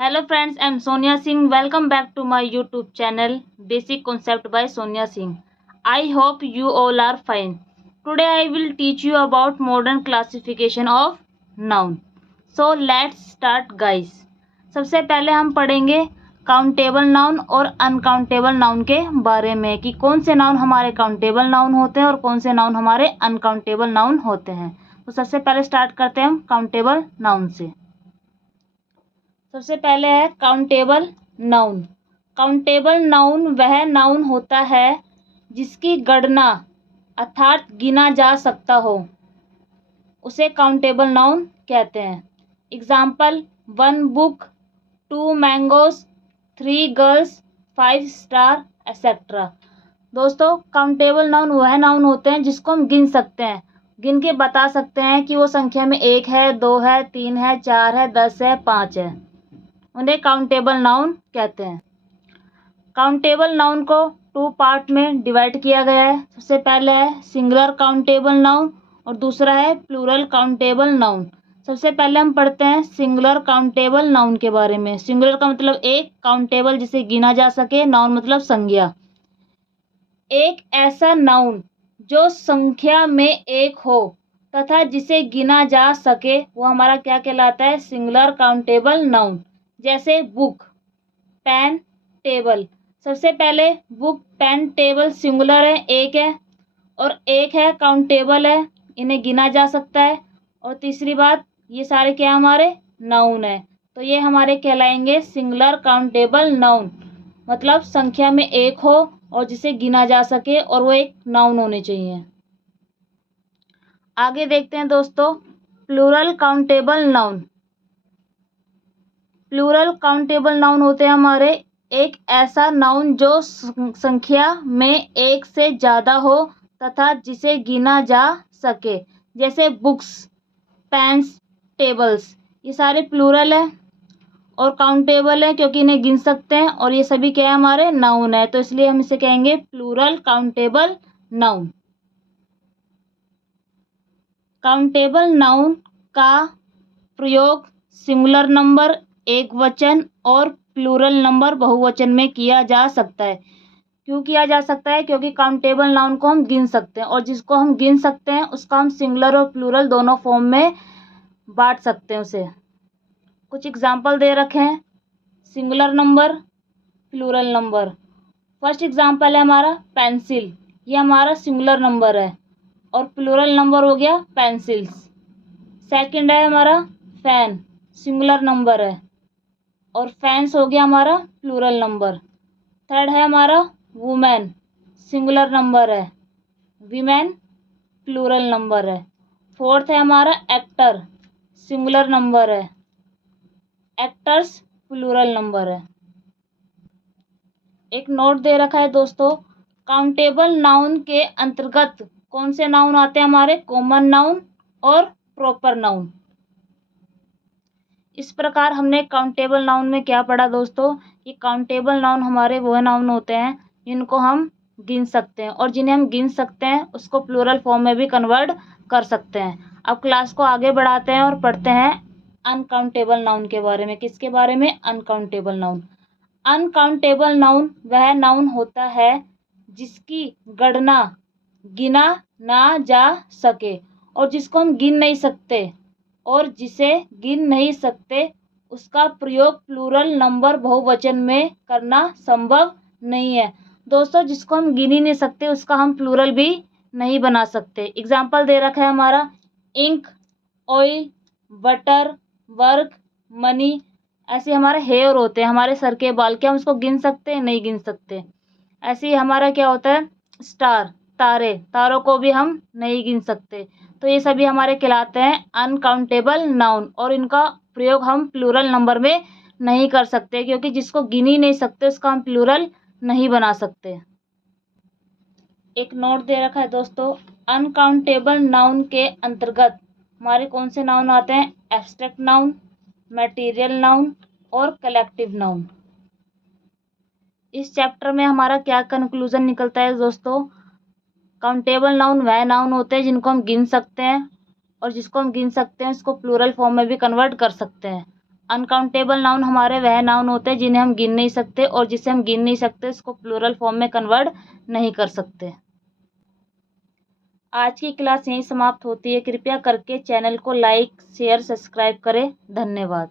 Hello friends, I am Sonia Singh. Welcome back to my YouTube channel Basic Concept by Sonia Singh. I hope you all are fine. Today I will teach you about modern classification of noun. So let's start guys. सबसे पहले हम पढ़ेंगे countable noun और uncountable noun के बारे में कि कौन से नाउन हमारे काउंटेबल नाउन होते हैं और कौन से नाउन हमारे अनकाउंटेबल नाउन होते हैं। तो सबसे पहले स्टार्ट करते हैं हम काउंटेबल नाउन से। सबसे पहले है काउंटेबल नाउन। काउंटेबल नाउन वह नाउन होता है जिसकी गणना अर्थात गिना जा सकता हो, उसे काउंटेबल नाउन कहते हैं। Example 1 book, 2 mangoes, 3 girls, 5 star etcetera. दोस्तों, काउंटेबल नाउन वह नाउन होते हैं जिसको हम गिन सकते हैं, गिन के बता सकते हैं कि वो संख्या में 1 है, 2 है, 3 है, 4 है, 10 है, 5 है, उन्हें काउंटेबल नाउन कहते हैं। काउंटेबल नाउन को 2 पार्ट में डिवाइड किया गया है। सबसे पहले है सिंगुलर काउंटेबल नाउन और दूसरा है प्लूरल काउंटेबल नाउन। सबसे पहले हम पढ़ते हैं सिंगुलर काउंटेबल नाउन के बारे में। सिंगुलर का मतलब एक, काउंटेबल जिसे गिना जा सके, नाउन मतलब संज्ञा। एक ऐसा नाउन जो संख्या में एक हो तथा जिसे गिना जा सके वो हमारा क्या कहलाता है? Singular countable noun. जैसे बुक, पेन, टेबल। सबसे पहले बुक, पेन, टेबल सिंगुलर है, एक है, और एक है काउंटेबल है, इन्हें गिना जा सकता है। और तीसरी बात, ये सारे क्या हमारे नाउन है, तो ये हमारे कहलाएंगे सिंगुलर काउंटेबल नाउन। मतलब संख्या में एक हो और जिसे गिना जा सके और वो एक नाउन होने चाहिए। आगे देखते हैं दोस्तों plural countable noun. Plural countable noun होते हैं हमारे एक ऐसा नाउन जो संख्या में एक से ज़्यादा हो तथा जिसे गिना जा सके। जैसे बुक्स, पेन्स, टेबल्स, ये सारे प्लूरल है और काउंटेबल है क्योंकि इन्हें गिन सकते हैं और ये सभी क्या है? हमारे नाउन है, तो इसलिए हम इसे कहेंगे plural countable noun. Countable noun का प्रयोग सिंगुलर नंबर एक वचन और प्लूरल नंबर बहुवचन में किया जा सकता है। क्यों किया जा सकता है? क्योंकि काउंटेबल नाउन को हम गिन सकते हैं और जिसको हम गिन सकते हैं उसका हम सिंगुलर और प्लूरल दोनों फॉर्म में बांट सकते हैं उसे। कुछ एग्जाम्पल दे रखे हैं singular number, plural number. First example है हमारा पेंसिल, ये हमारा सिंगुलर नंबर है और प्लूरल नंबर हो गया पेंसिल्स। सेकंड है हमारा फैन, सिंगुलर नंबर है और फैंस हो गया हमारा प्लूरल नंबर। थर्ड है हमारा वुमेन, सिंगुलर नंबर है, वीमेन प्लूरल नंबर है। फोर्थ है हमारा एक्टर, सिंगुलर नंबर है, एक्टर्स प्लूरल नंबर है। एक नोट दे रखा है दोस्तों, काउंटेबल नाउन के अंतर्गत कौन से नाउन आते हैं? हमारे कॉमन नाउन और प्रॉपर नाउन। इस प्रकार हमने काउंटेबल नाउन में क्या पढ़ा दोस्तों? कि काउंटेबल नाउन हमारे वह नाउन होते हैं जिनको हम गिन सकते हैं और जिन्हें हम गिन सकते हैं उसको प्लूरल फॉर्म में भी कन्वर्ट कर सकते हैं। अब क्लास को आगे बढ़ाते हैं और पढ़ते हैं अनकाउंटेबल नाउन के बारे में। किसके बारे में? Uncountable noun. अनकाउंटेबल नाउन वह नाउन होता है जिसकी गणना गिना ना जा सके और जिसको हम गिन नहीं सकते और जिसे गिन नहीं सकते उसका प्रयोग प्लूरल नंबर बहुवचन में करना संभव नहीं है। दोस्तों, जिसको हम गिन ही नहीं सकते उसका हम प्लूरल भी नहीं बना सकते। एग्जाम्पल दे रखा है हमारा ink, oil, butter, work, money. ऐसे हमारे हेयर होते हैं, हमारे सर के बाल, क्या हम उसको गिन सकते हैं? नहीं गिन सकते। ऐसे ही हमारा क्या होता है? स्टार, तारे, तारों को भी हम नहीं गिन सकते। तो ये सभी हमारे कहलाते हैं अनकाउंटेबल नाउन और इनका प्रयोग हम प्लूरल नंबर में नहीं कर सकते क्योंकि जिसको गिन ही नहीं सकते उसका हम प्लूरल नहीं बना सकते। एक नोट दे रखा है दोस्तों, अनकाउंटेबल नाउन के अंतर्गत हमारे कौन से नाउन आते हैं? एब्स्ट्रैक्ट नाउन, मटेरियल नाउन और कलेक्टिव नाउन। इस चैप्टर में हमारा क्या कंक्लूजन निकलता है दोस्तों? काउंटेबल नाउन वह नाउन होते हैं जिनको हम गिन सकते हैं और जिसको हम गिन सकते हैं उसको प्लूरल फॉर्म में भी कन्वर्ट कर सकते हैं। अनकाउंटेबल नाउन हमारे वह नाउन होते हैं जिन्हें हम गिन नहीं सकते, और जिसे हम गिन नहीं सकते उसको प्लूरल फॉर्म में कन्वर्ट नहीं कर सकते। आज की क्लास यहीं समाप्त होती है। कृपया करके चैनल को लाइक, शेयर, सब्सक्राइब करें। धन्यवाद।